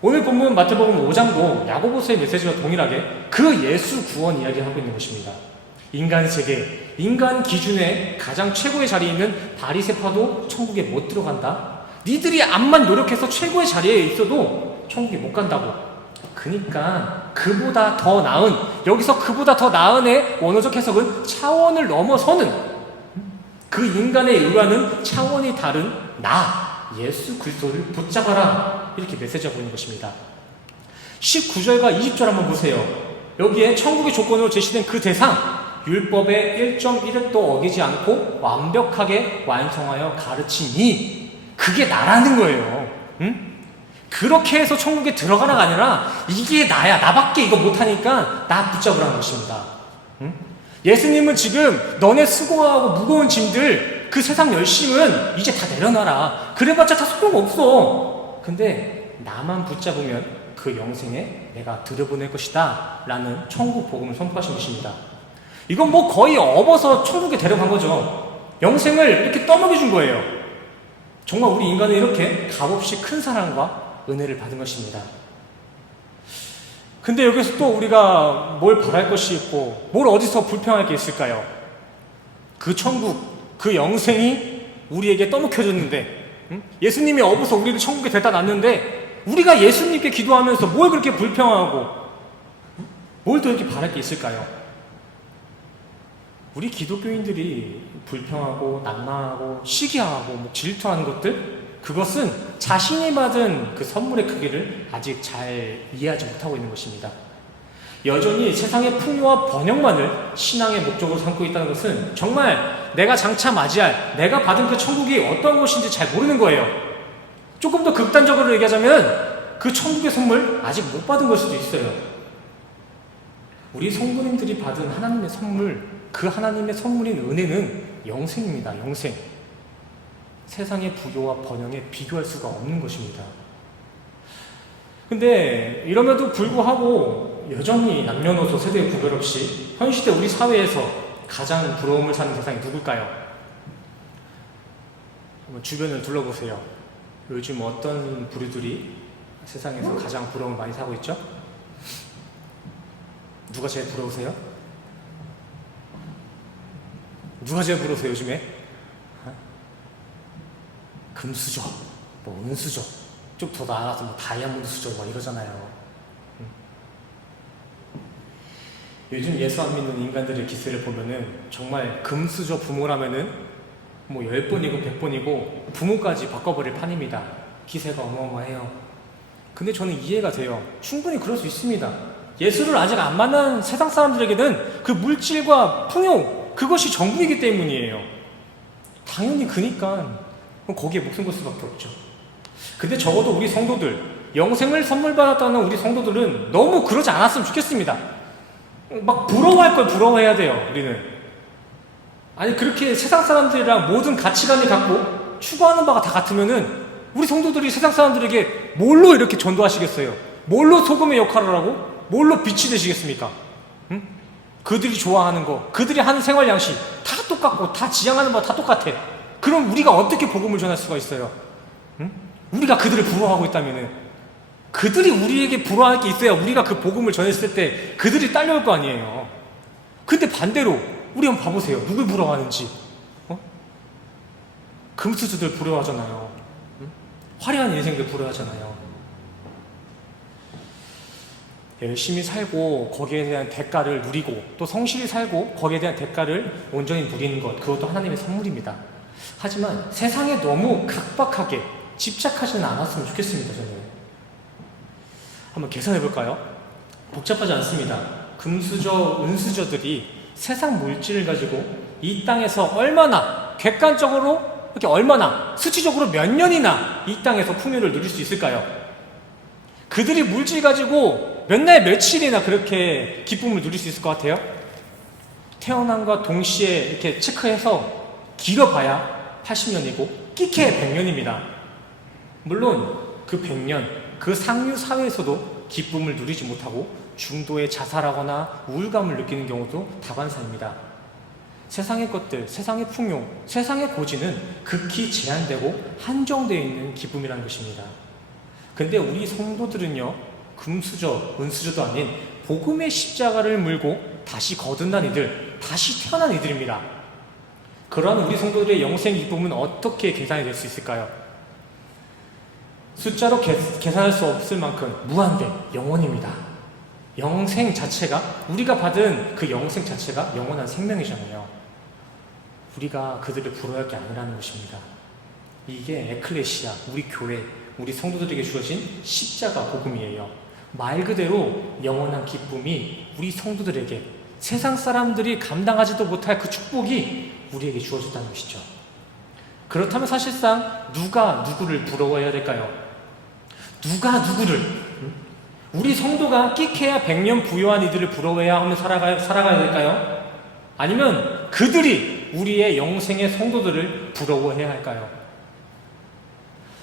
오늘 본문 마태복음 5장도 야고보서의 메시지와 동일하게 그 예수 구원 이야기를 하고 있는 것입니다. 인간 세계, 인간 기준에 가장 최고의 자리에 있는 바리새파도 천국에 못 들어간다. 니들이 암만 노력해서 최고의 자리에 있어도 천국에 못 간다고. 그러니까 그보다 더 나은, 여기서 그보다 더 나은의 원어적 해석은 차원을 넘어서는, 그 인간의 의와는 차원이 다른 나 예수 그리스도를 붙잡아라, 이렇게 메시지하고 있는 것입니다. 19절과 20절 한번 보세요. 여기에 천국의 조건으로 제시된 그 대상, 율법의 1.1획도 어기지 않고 완벽하게 완성하여 가르치니, 그게 나라는 거예요. 그렇게 해서 천국에 들어가라가 아니라 이게 나야, 나밖에 이거 못하니까 나 붙잡으라는 것입니다. 예수님은 지금 너네 수고하고 무거운 짐들, 그 세상 열심은 이제 다 내려놔라. 그래봤자 다 소용없어. 근데 나만 붙잡으면 그 영생에 내가 들여보낼 것이다 라는 천국 복음을 선포하신 것입니다. 이건 뭐 거의 업어서 천국에 데려간 거죠. 영생을 이렇게 떠먹여 준 거예요. 정말 우리 인간은 이렇게 값없이 큰 사랑과 은혜를 받은 것입니다. 근데 여기서 또 우리가 뭘 바랄 것이 있고 뭘 어디서 불평할 게 있을까요? 그 천국, 그 영생이 우리에게 떠먹혀졌는데, 예수님이 업어서 우리를 천국에 데려다 놨는데 우리가 예수님께 기도하면서 뭘 그렇게 불평하고 뭘 더 이렇게 바랄 게 있을까요? 우리 기독교인들이 불평하고 낙망하고 시기하고 뭐 질투하는 것들, 그것은 자신이 받은 그 선물의 크기를 아직 잘 이해하지 못하고 있는 것입니다. 여전히 세상의 풍요와 번영만을 신앙의 목적으로 삼고 있다는 것은 정말 내가 장차 맞이할, 내가 받은 그 천국이 어떤 것인지 잘 모르는 거예요. 조금 더 극단적으로 얘기하자면 그 천국의 선물 아직 못 받은 걸 수도 있어요. 우리 성도님들이 받은 하나님의 선물, 그 하나님의 선물인 은혜는 영생입니다. 영생. 세상의 부요와 번영에 비교할 수가 없는 것입니다. 근데 이럼에도 불구하고 여전히 남녀노소 세대 구별 없이 현 시대 우리 사회에서 가장 부러움을 사는 대상이 누굴까요? 한번 주변을 둘러보세요. 요즘 어떤 부류들이 세상에서 가장 부러움을 많이 사고 있죠? 누가 제일 부러우세요? 누가 제일 부러우세요 요즘에? 금수저, 뭐 은수저, 좀 더 나아가서 뭐 다이아몬드 수저 막 이러잖아요. 요즘 예수 안 믿는 인간들의 기세를 보면은 정말 금수저 부모라면은 뭐 10번이고 100번이고 부모까지 바꿔버릴 판입니다. 기세가 어마어마해요. 근데 저는 이해가 돼요. 충분히 그럴 수 있습니다. 예수를 아직 안 만난 세상 사람들에게는 그 물질과 풍요, 그것이 전부이기 때문이에요. 당연히 그니까 거기에 목숨 걸 수밖에 없죠. 근데 적어도 우리 성도들, 영생을 선물 받았다는 우리 성도들은 너무 그러지 않았으면 좋겠습니다. 막 부러워할 걸 부러워해야 돼요, 우리는. 아니, 그렇게 세상 사람들이랑 모든 가치관을 갖고 추구하는 바가 다 같으면은 우리 성도들이 세상 사람들에게 뭘로 이렇게 전도하시겠어요? 뭘로 소금의 역할을 하고 뭘로 빛이 되시겠습니까? 응? 그들이 좋아하는 거, 그들이 하는 생활 양식 다 똑같고 다 지향하는 바 다 똑같아. 그럼 우리가 어떻게 복음을 전할 수가 있어요? 응? 우리가 그들을 부러워하고 있다면은, 그들이 우리에게 부러워할 게 있어야 우리가 그 복음을 전했을 때 그들이 딸려올 거 아니에요. 근데 반대로 우리 한번 봐보세요. 누굴 부러워하는지. 금수저들 부러워하잖아요. 화려한 인생들 부러워하잖아요. 열심히 살고 거기에 대한 대가를 누리고 또 성실히 살고 거기에 대한 대가를 온전히 누리는 것, 그것도 하나님의 선물입니다. 하지만 세상에 너무 각박하게 집착하지는 않았으면 좋겠습니다. 저는 한번 계산해 볼까요? 복잡하지 않습니다. 금수저, 은수저들이 세상 물질을 가지고 이 땅에서 얼마나 객관적으로, 이렇게 얼마나 수치적으로 몇 년이나 이 땅에서 풍요를 누릴 수 있을까요? 그들이 물질 가지고 몇 날 며칠이나 그렇게 기쁨을 누릴 수 있을 것 같아요? 태어남과 동시에 이렇게 체크해서 길어봐야 80년이고 끼케 100년입니다. 물론 그 100년, 그 상류 사회에서도 기쁨을 누리지 못하고 중도에 자살하거나 우울감을 느끼는 경우도 다반사입니다. 세상의 것들, 세상의 풍요, 세상의 고지는 극히 제한되고 한정되어 있는 기쁨이라는 것입니다. 근데 우리 성도들은요, 금수저, 은수저도 아닌 복음의 십자가를 물고 다시 거듭난 이들, 다시 태어난 이들입니다. 그러한 우리 성도들의 영생 기쁨은 어떻게 계산이 될 수 있을까요? 숫자로 계산할 수 없을 만큼 무한대 영원입니다. 영생 자체가, 우리가 받은 그 영생 자체가 영원한 생명이잖아요. 우리가 그들을 부러워할 게 아니라는 것입니다. 이게 에클레시아, 우리 교회, 우리 성도들에게 주어진 십자가 복음이에요. 말 그대로 영원한 기쁨이 우리 성도들에게, 세상 사람들이 감당하지도 못할 그 축복이 우리에게 주어졌다는 것이죠. 그렇다면 사실상 누가 누구를 부러워해야 될까요? 누가 누구를? 우리 성도가 끼케야 100년 부유한 이들을 부러워해야 하며 살아가야 될까요? 아니면 그들이 우리의 영생의 성도들을 부러워해야 할까요?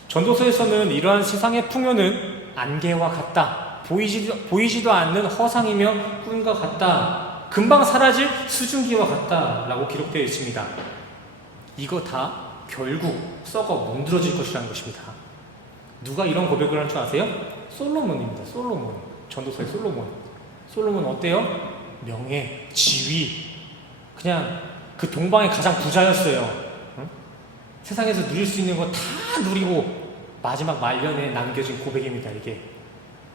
전도서에서는 이러한 세상의 풍요는 안개와 같다, 보이지도 않는 허상이며 꿈과 같다, 금방 사라질 수증기와 같다 라고 기록되어 있습니다. 이거 다 결국 썩어 뭉들어질 것이라는 것입니다. 누가 이런 고백을 할 줄 아세요? 솔로몬입니다. 솔로몬. 전도서의 솔로몬. 솔로몬 어때요? 명예, 지위, 그냥 그 동방의 가장 부자였어요. 응? 세상에서 누릴 수 있는 거 다 누리고 마지막 말년에 남겨진 고백입니다. 이게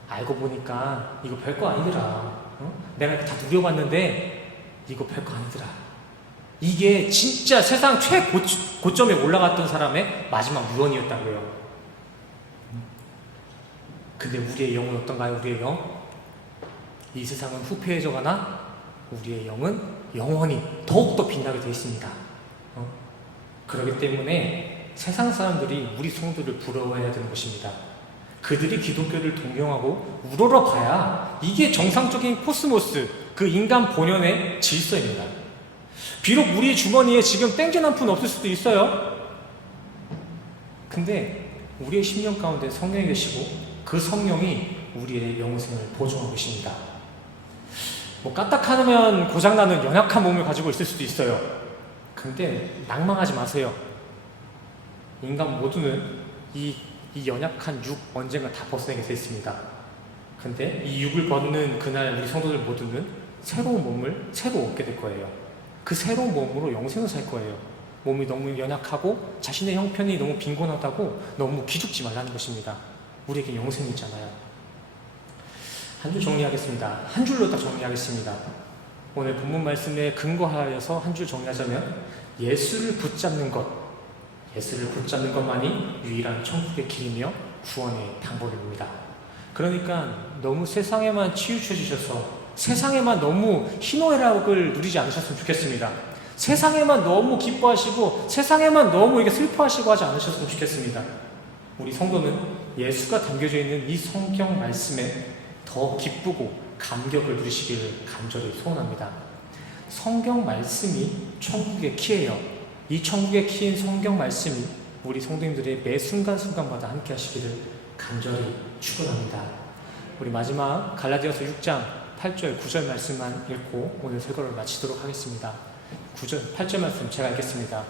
알고 보니까 이거 별거 아니더라. 응? 내가 이렇게 다 누려봤는데 이거 별거 아니더라. 이게 진짜 세상 최고점에 올라갔던 사람의 마지막 유언이었다고요. 근데 우리의 영은 어떤가요? 우리의 영? 이 세상은 후패해져가나 우리의 영은 영원히 더욱더 빛나게 되어 있습니다. 그렇기 때문에 세상 사람들이 우리 성도를 부러워해야 되는 것입니다. 그들이 기독교를 동경하고 우러러봐야 이게 정상적인 코스모스, 그 인간 본연의 질서입니다. 비록 우리 주머니에 지금 땡전 한 푼 없을 수도 있어요. 근데 우리의 심령 가운데 성령이 계시고 그 그 성령이 우리의 영생을 보증하고 계십니다. 까딱하면 고장나는 연약한 몸을 가지고 있을 수도 있어요. 근데 낭망하지 마세요. 인간 모두는 이 연약한 육 언젠가 다 벗어나게 되어 있습니다. 근데 이 육을 벗는 그날 우리 성도들 모두는 새로운 몸을 새로 얻게 될 거예요. 그 새로운 몸으로 영생을 살 거예요. 몸이 너무 연약하고 자신의 형편이 너무 빈곤하다고 너무 기죽지 말라는 것입니다. 우리에게 영생이 있잖아요. 한 줄 정리하겠습니다. 한 줄로 딱 정리하겠습니다. 오늘 본문 말씀에 근거하여서 한 줄 정리하자면 예수를 붙잡는 것만이 유일한 천국의 길이며 구원의 방법입니다. 그러니까 너무 세상에만 치우쳐지셔서 세상에만 너무 희노애락을 누리지 않으셨으면 좋겠습니다. 세상에만 너무 기뻐하시고 세상에만 너무 이게 슬퍼하시고 하지 않으셨으면 좋겠습니다. 우리 성도는 예수가 담겨져 있는 이 성경 말씀에 더 기쁘고 감격을 누리시기를 간절히 소원합니다. 성경 말씀이 천국의 키예요. 이 천국의 키인 성경 말씀이 우리 성도님들의 매 순간순간마다 함께 하시기를 간절히 축원합니다. 우리 마지막 갈라디아서 6장 8절 9절 말씀만 읽고 오늘 설교를 마치도록 하겠습니다. 8절 말씀 제가 읽겠습니다.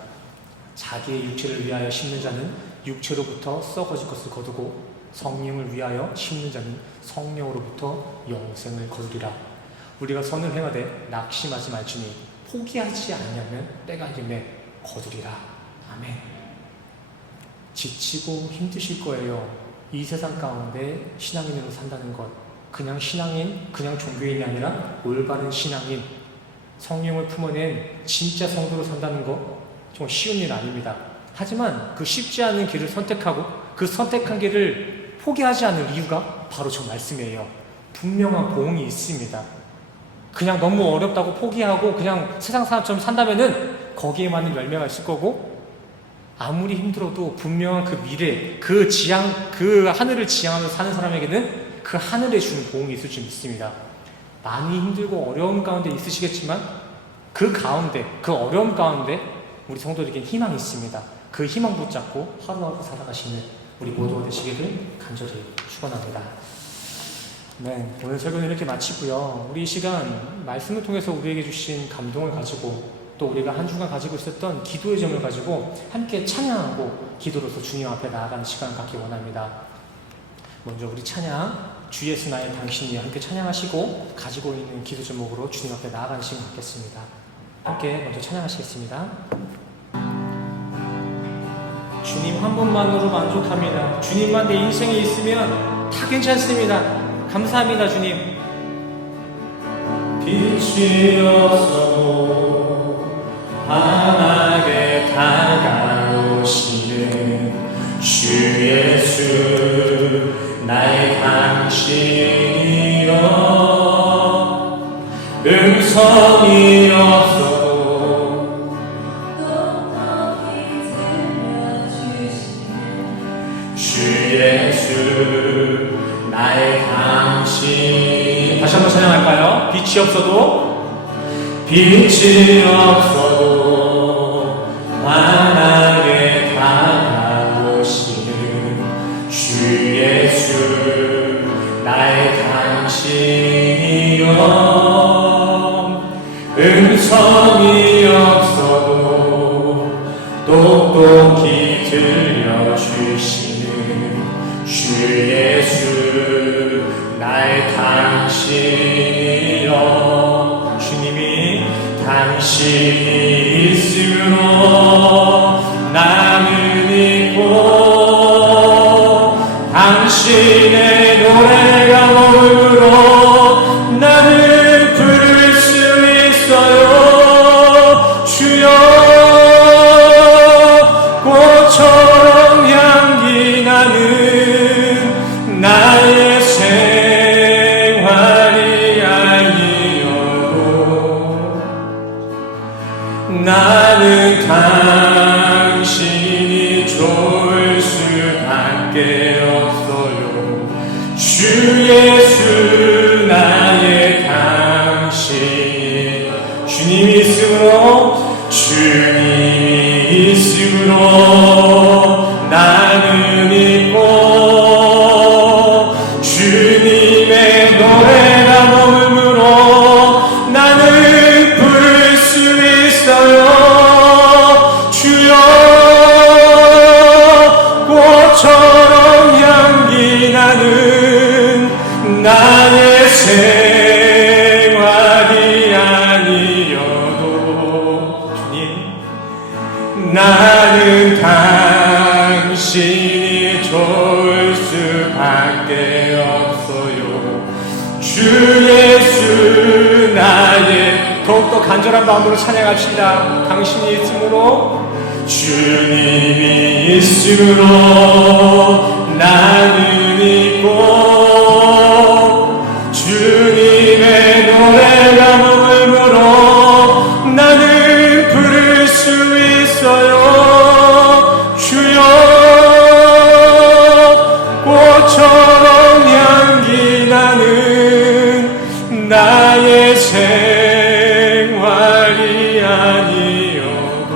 자기의 육체를 위하여 심는 자는 육체로부터 썩어질 것을 거두고 성령을 위하여 심는 자는 성령으로부터 영생을 거두리라. 우리가 선을 행하되 낙심하지 말지니 포기하지 않으면 때가 이름에 거두리라. 아멘. 지치고 힘드실 거예요. 이 세상 가운데 신앙인으로 산다는 것. 그냥 신앙인, 그냥 종교인이 아니라 올바른 신앙인, 성령을 품어낸 진짜 성도로 산다는 것 정말 쉬운 일 아닙니다. 하지만 그 쉽지 않은 길을 선택하고 그 선택한 길을 포기하지 않을 이유가 바로 저 말씀이에요. 분명한 보응이 있습니다. 그냥 너무 어렵다고 포기하고 그냥 세상 사람처럼 산다면은 거기에 맞는 열매가 있을 거고, 아무리 힘들어도 분명한 그 미래, 그 하늘을 지향하면서 사는 사람에게는 그 하늘에 주는 보응이 있을 줄 믿습니다. 많이 힘들고 어려운 가운데 있으시겠지만 그 어려움 가운데 우리 성도들에게는 희망이 있습니다. 그 희망 붙잡고 하루하루 살아가시는 우리 모두가 되시기를 간절히 축원합니다. 네, 오늘 설교는 이렇게 마치고요. 우리 이 시간 말씀을 통해서 우리에게 주신 감동을 가지고 또 우리가 한 주간 가지고 있었던 기도의 점을 가지고 함께 찬양하고 기도로서 주님 앞에 나아가는 시간을 갖기 원합니다. 먼저 우리 찬양 주 예수 나의 당신이 함께 찬양하시고 가지고 있는 기도 제목으로 주님 앞에 나아가는 시간 갖겠습니다. 함께 먼저 찬양하시겠습니다. 주님 한 분만으로 만족합니다. 주님만 내 인생에 있으면 다 괜찮습니다. 감사합니다. 주님. 빛이 없어도 환하게 다가오시는 주 예수 나의 당신이여, 음성이 없어도 주 예수 나의 당신. 다시 한번 찬양할까요? 빛이 없어도 환하게 다가오시는 주 예수 나의 당신이여, 음성이 없어도 똑똑히 들려주시는 주 예수 나의 당신이여, 주님이 당신이 있으므로 나는 있고 당신의 노래가 몸으로 나는 부를 수 있어요. 주여 꽃처럼 향기 나는 나의 생활이 아니어도 나는 당신이 좋을 수밖에 없어요. 주 예수 나의 당신. 주님이 있으므로 나는 있고 나는 당신이 좋을 수밖에 없어요. 주 예수 나의 더욱더 간절한 마음으로 찬양합시다. 당신이 있으므로 주님이 있으므로 나는 있고 주님의 노래가 머물므로 나는 부를 수 있어요. 주여 꽃처럼 향기 나는 나의 생활이 아니어도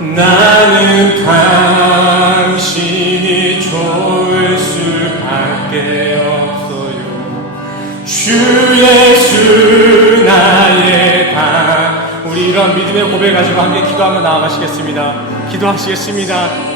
나는 당신이 좋을 수밖에 없어요. 주 예수 나의 당. 우리 이런 믿음의 고백 가지고 함께 기도하며 나아가시겠습니다. 기도하시겠습니다.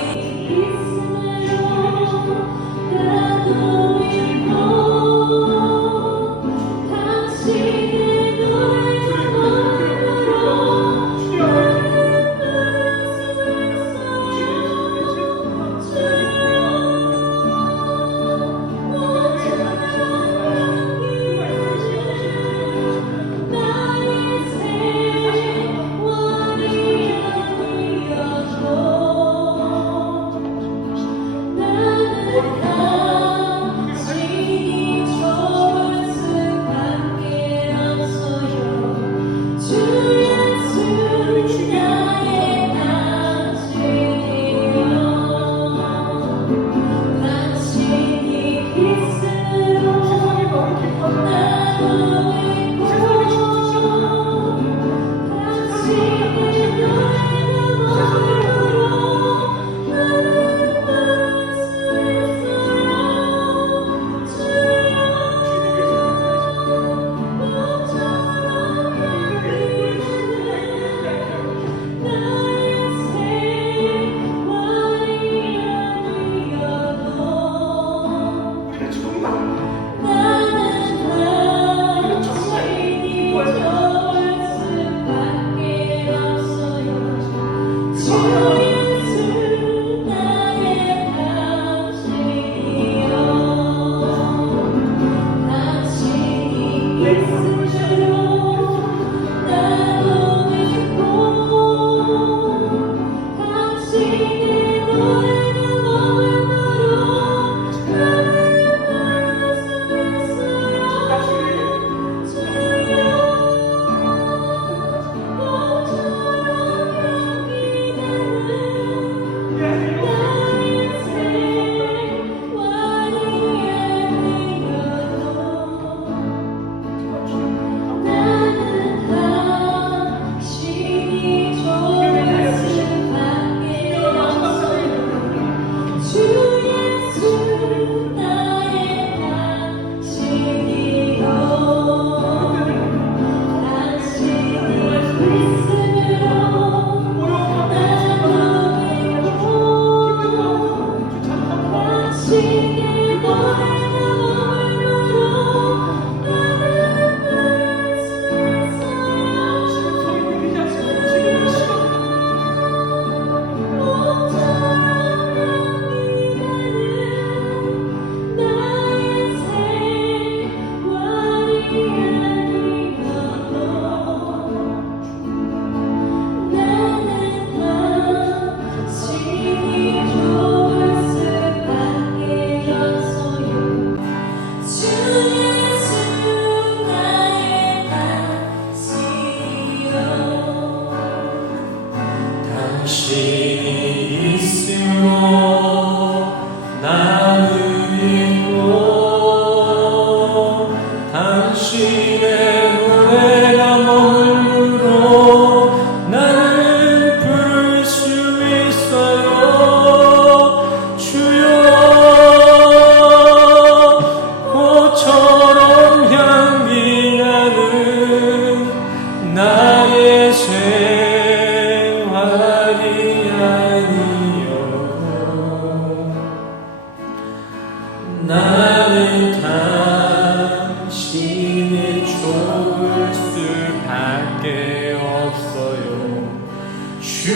주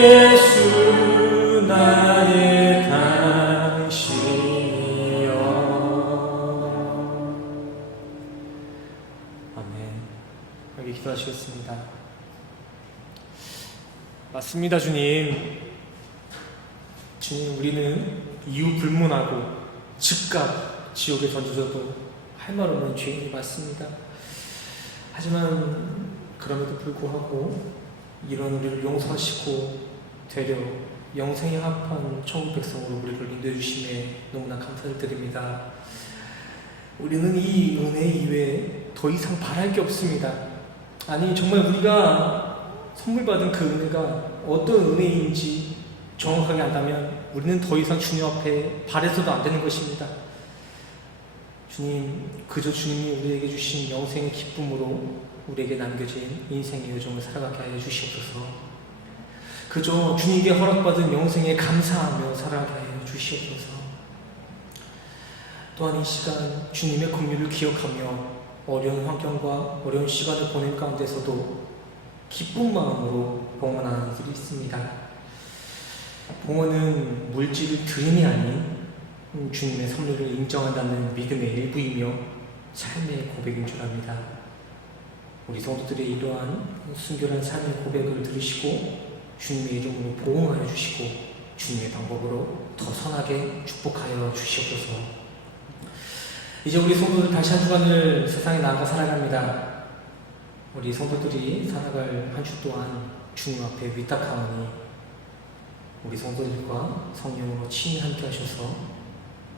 예수 나의 당신이여. 아멘. 여기 기도하시겠습니다. 맞습니다, 주님. 주님, 우리는 이유 불문하고 즉각 지옥에 던져져도 할 말 없는 죄인이 맞습니다. 하지만 그럼에도 불구하고 이런 우리를 용서하시고 되려 영생에 합한 천국 백성으로 우리를 인도해 주심에 너무나 감사를 드립니다. 우리는 이 은혜 이외에 더 이상 바랄 게 없습니다. 아니, 정말 우리가 선물 받은 그 은혜가 어떤 은혜인지 정확하게 안다면 우리는 더 이상 주님 앞에 바래서도 안 되는 것입니다. 주님, 그저 주님이 우리에게 주신 영생의 기쁨으로 우리에게 남겨진 인생의 여정을 살아가게 하여 주시옵소서. 그저 주님께 허락받은 영생에 감사하며 살아가게 하여 주시옵소서. 또한 이 시간 주님의 긍휼을 기억하며 어려운 환경과 어려운 시간을 보낸 가운데서도 기쁜 마음으로 봉헌하는 이들이 있습니다. 봉헌은 물질을 드림이 아닌 주님의 섭리를 인정한다는 믿음의 일부이며 삶의 고백인 줄 압니다. 우리 성도들의 이러한 순결한 삶의 고백을 들으시고 주님의 이름으로 보응하여 주시고 주님의 방법으로 더 선하게 축복하여 주시옵소서. 이제 우리 성도들 다시 한 주간을 세상에 나아가 살아갑니다. 우리 성도들이 살아갈 한 주 또한 주님 앞에 위탁하오니 우리 성도들과 성령으로 친히 함께 하셔서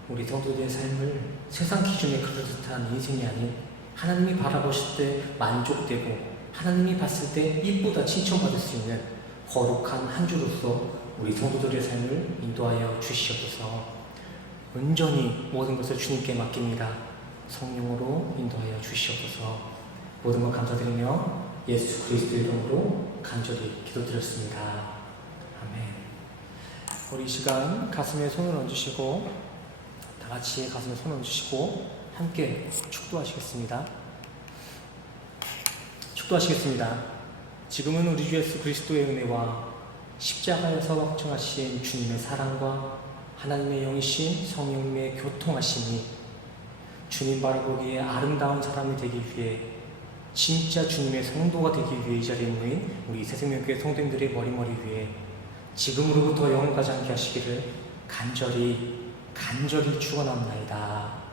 우리 성도들의 삶을 세상 기준에 그럴듯한 인생이 아닌 하나님이 바라보실 때 만족되고 하나님이 봤을 때 이쁘다 칭찬받을 수 있는 거룩한 한 주로서 우리 성도들의 삶을 인도하여 주시옵소서. 온전히 모든 것을 주님께 맡깁니다. 성령으로 인도하여 주시옵소서. 모든 것 감사드리며 예수 그리스도 이름으로 간절히 기도드렸습니다. 아멘. 우리 이 시간 가슴에 손을 얹으시고 다 같이 가슴에 손을 얹으시고 함께 축도하시겠습니다. 축도하시겠습니다. 지금은 우리 주 예수 그리스도의 은혜와 십자가에서 확증하신 주님의 사랑과 하나님의 영이신 성령님의 교통하심이 주님 바라보기에 아름다운 사람이 되기 위해 진짜 주님의 성도가 되기 위해 이 자리에 모인 우리 새생명교회 성도님들의 머리머리 위에 지금으로부터 영원까지 함께 하시기를 간절히 축원합니다.